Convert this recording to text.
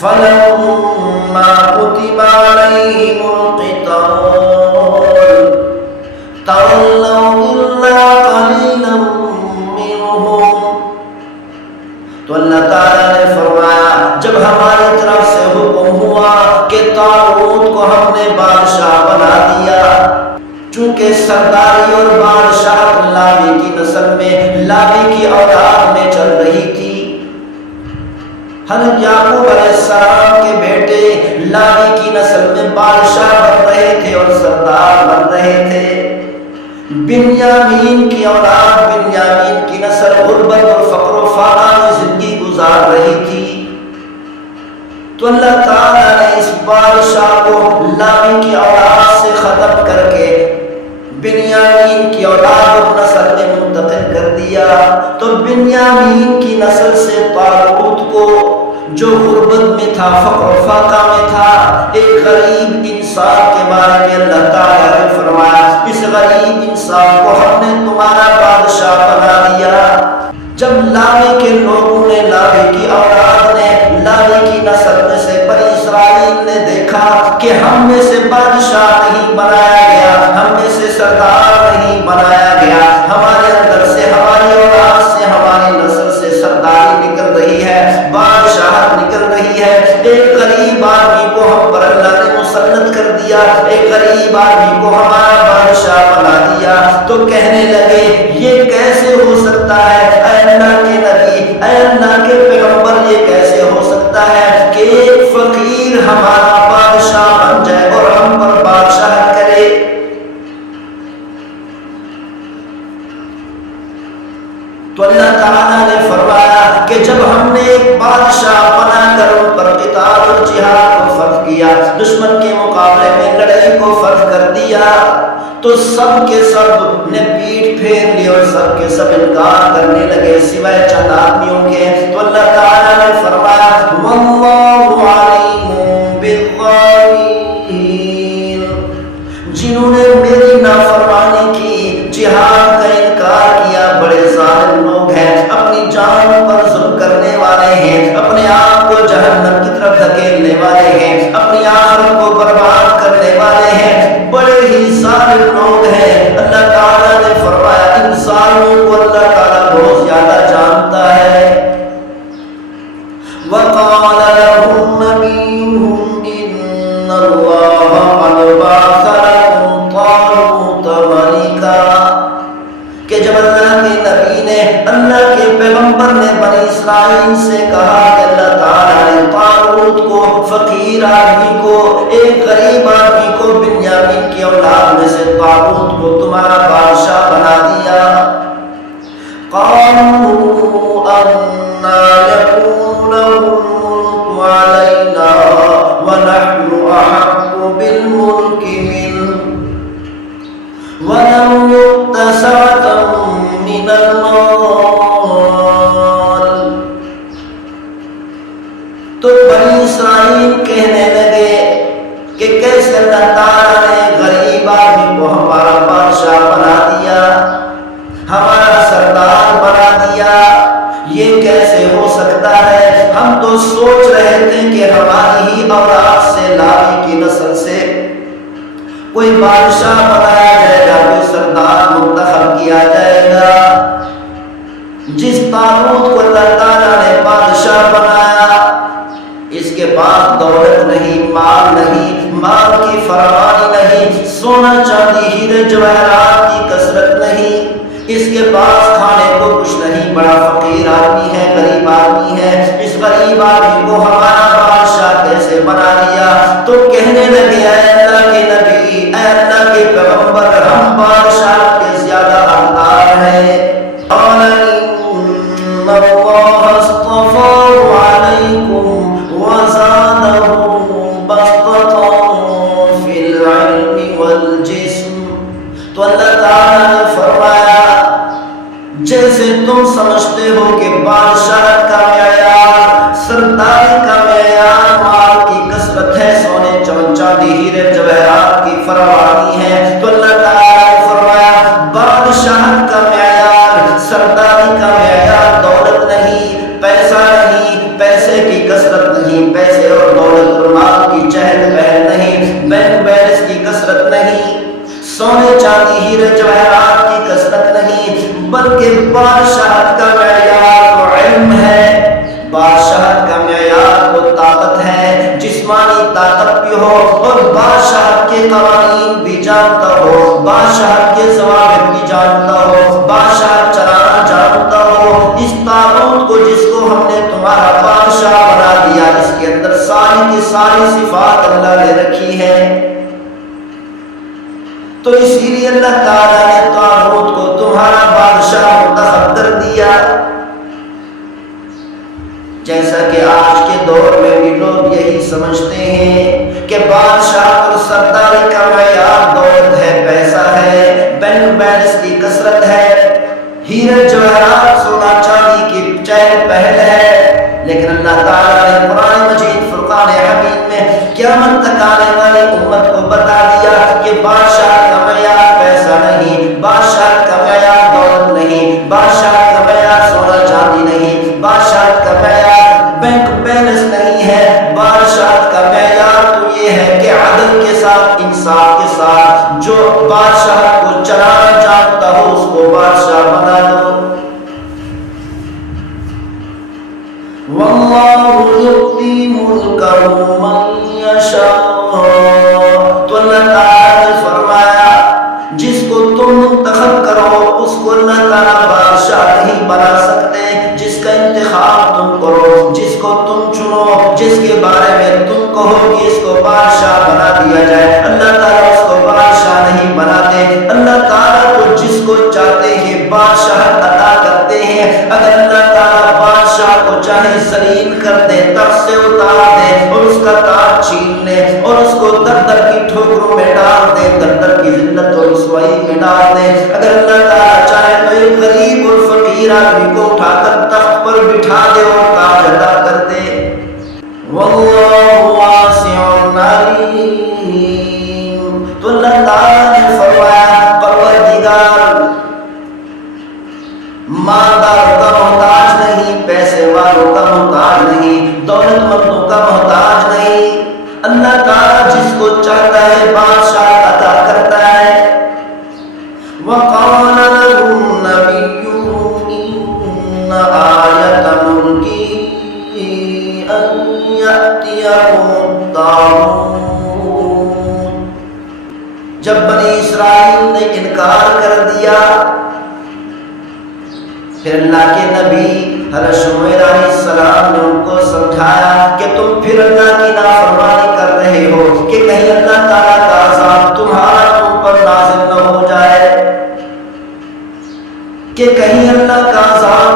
فلما كتب عليهم القتال تولوا إلا قليلا منهم. تو اللہ تعالیٰ نے فرمایا جب ہماری طرف سے حکم ہوا کہ طالوت کو ہم نے بادشاہ بنا دیا، چونکہ سرداری اور بادشاہ لاوی کی نسل میں، لاوی کی اولاد میں چل رہی تھی. حضرت یعقوب علیہ السلام کے بیٹے لاوی کی نسل میں بادشاہ بن رہے تھے اور سردار بن رہے تھے. بنیامین کی اولاد، بنیامین کی نسل غربت اور فقر و فاقہ میں زندگی گزار رہی تھی. تو اللہ تعالیٰ نے اس بادشاہ کو لاوی کی اولاد سے ختم کر کے بنیامین کی اولاد اور نسل میں منتقل کر دیا. تو بنیامین کی نسل سے طالوت کو، جو غربت میں تھا، فقر و فاقہ میں تھا، ایک غریب انسان کے بارے میں اللہ تعالیٰ نے فرمایا اس غریب انسان کو ہم نے تمہارا بادشاہ بنا دیا. جب لاوی کے لوگوں نے، لاوی کی اولاد نے، لاوی کی نسل میں سے بنی اسرائیل نے دیکھا کہ ہم میں سے بادشاہ نہیں بنایا گیا، ہم میں سے سردار نہیں بنایا گیا، ہمارے اندر سے، ہماری اولاد سے، ہماری نسل سے سرداری نکل رہی ہے، بادشاہت نکل رہی ہے، ایک غریب آدمی کو ہم پر اللہ نے مسلط کر دیا، ایک غریب آدمی کو ہمارا بادشاہ بنا دیا. تو کہنے لگے یہ کیسے ہو سکتا ہے اے اللہ کے نبی، اے اللہ کے پیغمبر، یہ کیسے ہو سکتا ہے کہ ایک فقیر ہمارا بادشاہ بن جائے اور ہم پر بادشاہت کرے. تو اللہ تعالیٰ نے فرمایا کہ جب ہم نے ایک بادشاہ بنا کر ان پر قتال اور جہاد کو فرض کیا، دشمن کے مقابلے میں لڑائی کو فرض کر دیا، تو سب کے سب نے پیٹھ پھیر لی اور سب کے سب انکار کرنے لگے سوائے چند آدمیوں کے. تو اللہ تعالیٰ نے فرمایا واللہ علیم بالظالمین، جنہوں نے میری نافرمانی کی، جہاد کا انکار کیا، بڑے ظالم لوگ ہیں، اپنی جان پر ظلم کرنے والے ہیں، اپنے آپ کو جہنم کی طرف دھکیلنے والے ہیں، اپنی آخرت کو برباد کرنے والے ہیں، بڑے ہی ظالم لوگ ہیں. اللہ تعالیٰ نے فرمایا ان ظالموں کو اللہ تعالیٰ بہت زیادہ جانتا ہے. وقال لهم نبيهم إن الله قد بعث لكم طالوت ملكا، کہ جب اللہ کے نبی نے، اللہ کے پیغمبر نے بنی اسرائیل سے کہا کہ اللہ تعالیٰ نے طالوت کو، فقیر آدمی کو، ایک غریب آدمی کو، بنیامین کی اولاد میں سے طالوت کو تمہارا بادشاہ بنا دیا. قالوا أنا يكون له الملك علينا ونحن أحق بالملك منه ولم يؤت سعة من المال. تو بنی اسرائیل کہنے لگے کہ کیسے اللہ تعالیٰ نے غریب آدمی کو ہمارا بادشاہ بنا دیا، ہمارا سردار بنا دیا، یہ کیسے ہو سکتا ہے؟ ہم تو سوچ رہے تھے کہ ہماری ہی اولاد سے، لاوی کی نسل سے کوئی بادشاہ بنایا جائے گا، کوئی سردار منتخب کیا جائے گا. جس طالوت کو اللہ تعالیٰ نے بادشاہ بنایا، اس کے پاس دولت نہیں، مال نہیں، مال کی فراوانی نہیں، سونا چاندی ہیرے جواہرات کی کثرت نہیں، اس کے پاس کھانے کو کچھ نہیں، بڑا فقیر آدمی ہے، غریب آدمی ہے. اس غریب آدمی کو ہمارا بادشاہ کیسے بنا دیا؟ تو کہنے لگے اے اللہ کے نبی، اے اللہ کے پیغمبر، ہم بادشاہ کے زیادہ حقدار ہیں. قال ان اللہ اصطفاه علیکم وزادہ بسطة فی العلم والجسم. تو اللہ تعالیٰ نے فرمایا جیسے تم سمجھتے ہو کہ بادشاہت کا معیار، سرداری کا معیار مال کی کثرت ہے، سونے چاندی ہیرے ہو اور بادشاہت کے قوانین بھی جانتا ہو، بادشاہت کے ضوابط بھی جانتا ہو، بادشاہت چلانا جانتا ہو، اس طاغوت کو جس کو ہم نے تمہارا بادشاہ بنا دیا، اس کے اندر ساری کی ساری صفات اللہ نے رکھی ہے، تو اسی لیے اللہ تعالیٰ نے طاغوت کو تمہارا بادشاہ منتخب کر دیا۔ جیسا کہ آج کے دور میں بھی لوگ یہی سمجھتے ہیں کہ بادشاہ اور سرداری کا معیار دولت ہے، پیسہ ہے، بینک بیلنس کی کثرت ہے، ہیرے جواہرات سونا چاندی کی چہل پہل ہے، لیکن اللہ تعالیٰ نے قرآن مجید فرقان حمید میں قیامت تک آنے والی امت کو بتا دیا کہ بادشاہ کا معیار پیسہ نہیں، بادشاہ کا معیار دولت نہیں، بادشاہ کا معیار سونا چاندی نہیں، بادشاہ کا معیار بینک بیلنس نہیں ہے، بادشاہ کا معیار تو یہ ہے کہ عدل کے ساتھ، انصاف کے ساتھ جو بادشاہ کو چلانا جانتا ہو اس کو بادشاہ بنا دو۔ وَاللَّهُ يُؤْتِي مُلْكَهُ مَن يَشَاءُ، تو اللہ تعالیٰ نے فرمایا جس کو تم منتخب کرو اس کو اللہ تعالیٰ بادشاہ نہیں بنا سکتے، جس کا انتخاب تم کرو، جس کو تم چنو، جس کے بارے میں تم کہو کہ اس کو بادشاہ بنا دیا جائے، اللہ تعالیٰ اس کو بادشاہ نہیں بناتے۔ اللہ تعالیٰ کو جس کو چاہتے ہیں بادشاہ عطا کرتے ہیں، اگر اللہ تعالیٰ بادشاہ کو چاہے ذلیل کر دے، تخت سے اتار دے اور اس کا تاج چھین لے اور اس کو در در کی ٹھوکروں میں ڈال دے، در در کی ذلت اور رسوائی میں ڈال دے، اگر اللہ تعالیٰ چاہے تو ایک غریب اور فقیر آدمی کو اٹھا کر تخت پر بٹھا دے اور تاج عطا کر دے۔ واللہ واسع علیم، تو اللہ تعالیٰ نے فرمایا پروردگار مالدار کا محتاج نہیں، پیسے والوں کا محتاج نہیں، دولت مندوں کا محتاج نہیں، اللہ تعالیٰ جس کو چاہتا ہے بادشاہ عطا کرتا ہے۔ وَقَالَ لَهُمْ نَبِيُّهُمْ إِنَّ آيَةَ مُلْكِهِ أَن يَأْتِيَكُمُ الطَّاغُوتُ، جب بنی اسرائیل نے انکار کر دیا پھر اللہ کے نبی حضرت شعیب علیہ السلام نے ان کو سمجھایا کہ تم پھر اللہ کی نافرمانی کر رہے ہو کہ کہیں اللہ تعالیٰ کا عذاب تمہارا تم پر نازل نہ ہو جائے، کہ کہیں اللہ کا عذاب